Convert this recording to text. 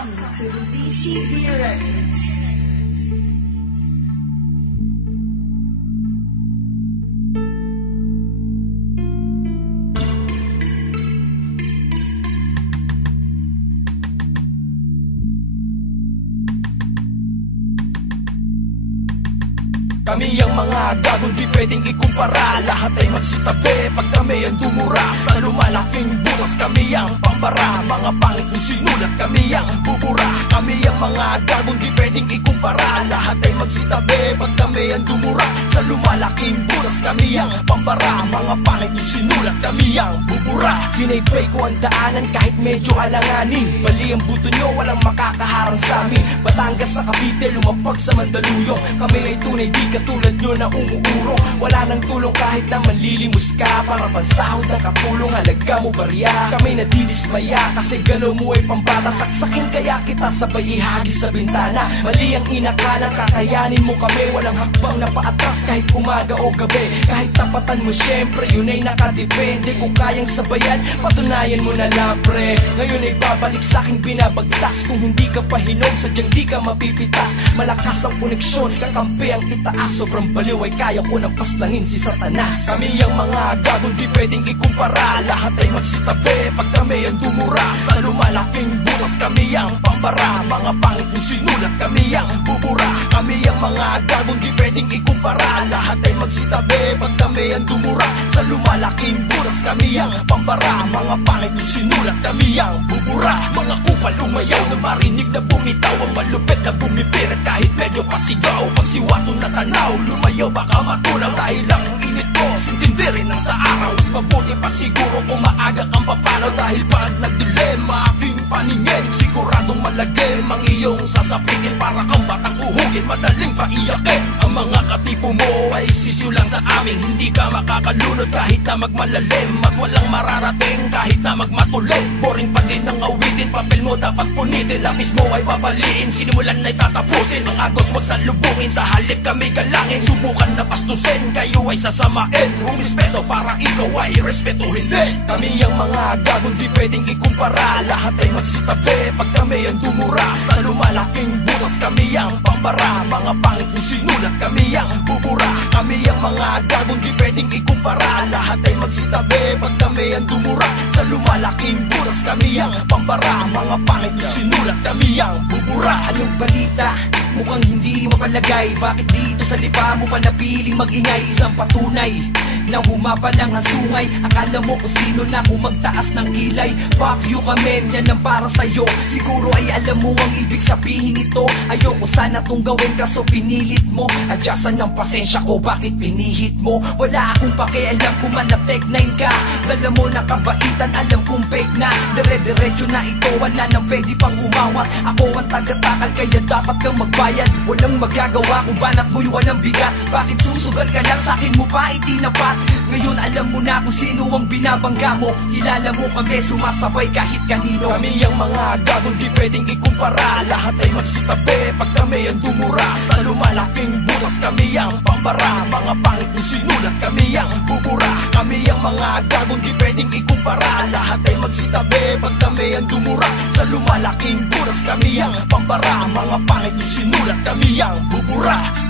Welcome to DCB Records. Kami ang mga gagong di pwedeng ikumpara. Lahat ay magsitabi pag kami ang dumura. Sa lumalaking butas kami ang pambara. Mga pangit na sinulat kami ang bubura. Kami ang mga gagong di pwedeng ikumpara. Lahat ay magsitabi pag kami ang dumura. Sa lumalaking butas kami ang pambara. Mga pangit na sinulat kami ang bubura. Pinay-pray ko ang daanan kahit medyo alanganin. Bali ang buto nyo, walang makakaharang sa amin. Batangas sa Cavite, lumapag sa Mandaluyong. Kami ay tunay di katulad nyo na umuuro. Wala nang tulong kahit na manlilimos ka. Para pansahod ng katulong, halaga mo barya. Kami nadidismaya kasi galaw mo ay pambata. Saksakin kaya kita sabay ihagis sa bintana. Mali ang inakala, kakayanin mo kami. Walang hakbang na paatras kahit umaga o gabi. Kahit tapatan mo syempre, yun ay nakadepende. Kung kayang sabayan, patunayan mo na lang pre. Ngayon ay babalik sa aking binabagtas. Kung hindi ka pa hinog, sadyang di ka mapipitas. Malakas ang koneksyon, kakampi ang itaas. Sobrang baliw ay kaya ko nang paslangin si Satanas. Kami ang mga gagong di pwedeng ikumpara. Lahat ay magsitabi pag kami ang dumura. Sa lumalaking butas kami ang pambara. Mga pangit na sinulat kami ang bubura. Kami ang mga gagong di pwedeng ikumpara. Lahat ay magsitabi pag kami ang dumura. Sa lumalaking butas kami ang pambara. Mga pangit na sinulat kami ang bubura. Mga kupal umayaw na marinig na bumitaw. Ang malupit na bumipira kahit medyo pasigaw. Pagsiwato na tanaw, lumayo baka matunaw. Dahil ang init ko, sintindi rin ang sa araw. Mas mabuti pa siguro kung maaga kang papalaw. Dahil pag nagdilema aking paningin, siguradong malagim ang iyong sasapitin. Para kang batang uhugin, madaling paiyakin. Ang mga katipo mo ay sisiw lang sa amin. Hindi ka makakalunod kahit na magmalalim. At walang mararating kahit na magmatuloy. Boring pa din ang awitin, papel mo dapat punitin. Lapis mo ay babaliin, sinimulan ay tatapusin. Ang agos wag salubungin, sa halip kami galangin. Subukan na pastusin, kayo ay sasamain. Rumispeto para ikaw ay respetuhin din. Kami ang mga gagong di pwedeng ikumpara. Lahat ay magsitabi pag kami ang dumura. Sa lumalaking butas kami ang pambara. Mga pangit na sinulat kami ang bubura. Kami ang mga gagong di pwedeng ikumpara. Lahat ay magsitabi pag kami ang dumura. Sa lumalaking butas kami ang pambara. Mga pangit na sinulat kami ang bubura. Anong balita? Mukhang hindi mapalagay. Bakit dito sa lipa mo panapiling mag-ingay? Isang patunay na humaba lang ang sungay. Akala mo kung sino na kung magtaas ng kilay. Fuck you ka men, yan ang para sa'yo. Siguro ay alam mo ang ibig sabihin nito. Ayoko sana tong gawin kaso pinilit mo. Adyasan ng pasensya ko, bakit pinihit mo? Wala akong pakialam kung manaptek 9 ka. Dala mo na kabaitan, alam kong fake na. Dire-diretso na ito, wala nang pwede pang umawat. Ako ang taga-takal kaya dapat kang magbayad. Walang magagawa kung banat mo'y walang bigat. Bakit susugal ka lang sa'kin mo pa itinapat? Ngayon alam mo na kung sino ang binabangga mo. Kilala mo kami, sumasabay kahit kanino. Kami ang mga gagong di pwedeng ikumpara. Lahat ay magsitabi pag kami ang dumura. Sa lumalaking butas kami ang pambara. Mga pangit na sinulat kami ang bubura. Kami ang mga gagong di pwedeng ikumpara. Lahat ay magsitabi pag kami ang dumura. Sa lumalaking butas kami ang pambara. Mga pangit na sinulat kami ang bubura.